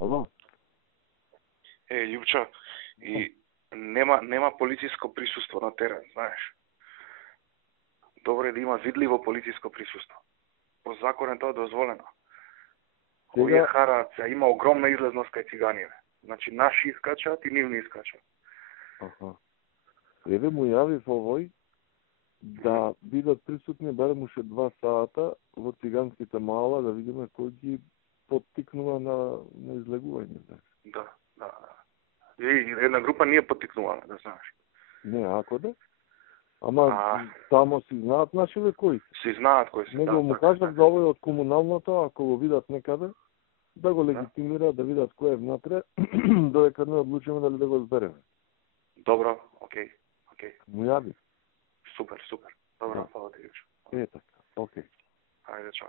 Ало? Љупчо, и нема полициско присуство на терен, знаеш. Добро е да има видливо полициско присуство. По закон е тоа дозволено. Овие хараат се, има огромна излезност кај циганиве. Значи, наши искачаат и нивни искачаат. Аха. Еве му јавив овој да бидат присутни барем уште 2 сата во циганските мала, да видиме кој ги поттикнува на излегување. Да. И една група ние поттикнуваме, да знаеш. Не, ако да? Ама тамо си знаат нашиве кои? Си знаат кои се. Него му кажав за овој од комуналното, ако го видат некаде, да го легитимираат, да видат кој е внатре, додека не одлучиме дали да го збереме. Добро, окей. Му јави. Супер. Добро, фала ти, Јучо. Така, окей. Ајде, чао.